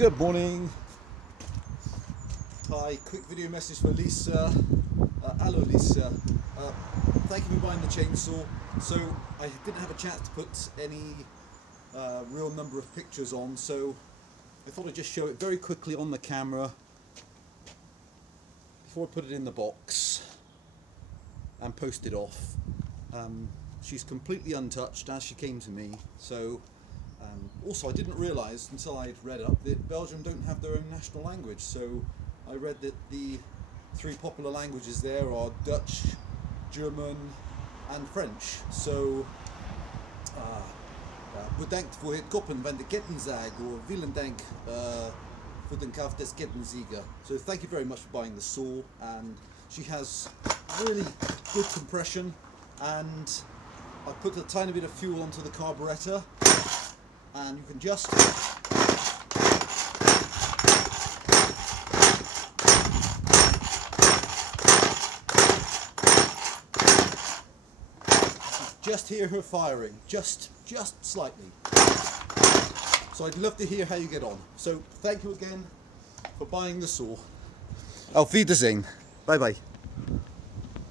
Good morning. Hi, quick video message for Lisa. Hello Lisa. Thank you for buying the chainsaw. So I didn't have a chance to put any real number of pictures on, so I thought I'd just show it very quickly on the camera before I put it in the box and post it off. She's completely untouched as she came to me, so also I didn't realise until I'd read up that Belgium don't have their own national language, so I read that the three popular languages there are Dutch, German and French. So bedankt voor het kopen van de kettingzaag, or vielen dank voor den kauf des kettingzager. So thank you very much for buying the saw, and she has really good compression, and I put a tiny bit of fuel onto the carburetor, and you can just hear her firing, just slightly. So I'd love to hear how you get on. So thank you again for buying the saw. Auf Wiedersehen. Bye bye.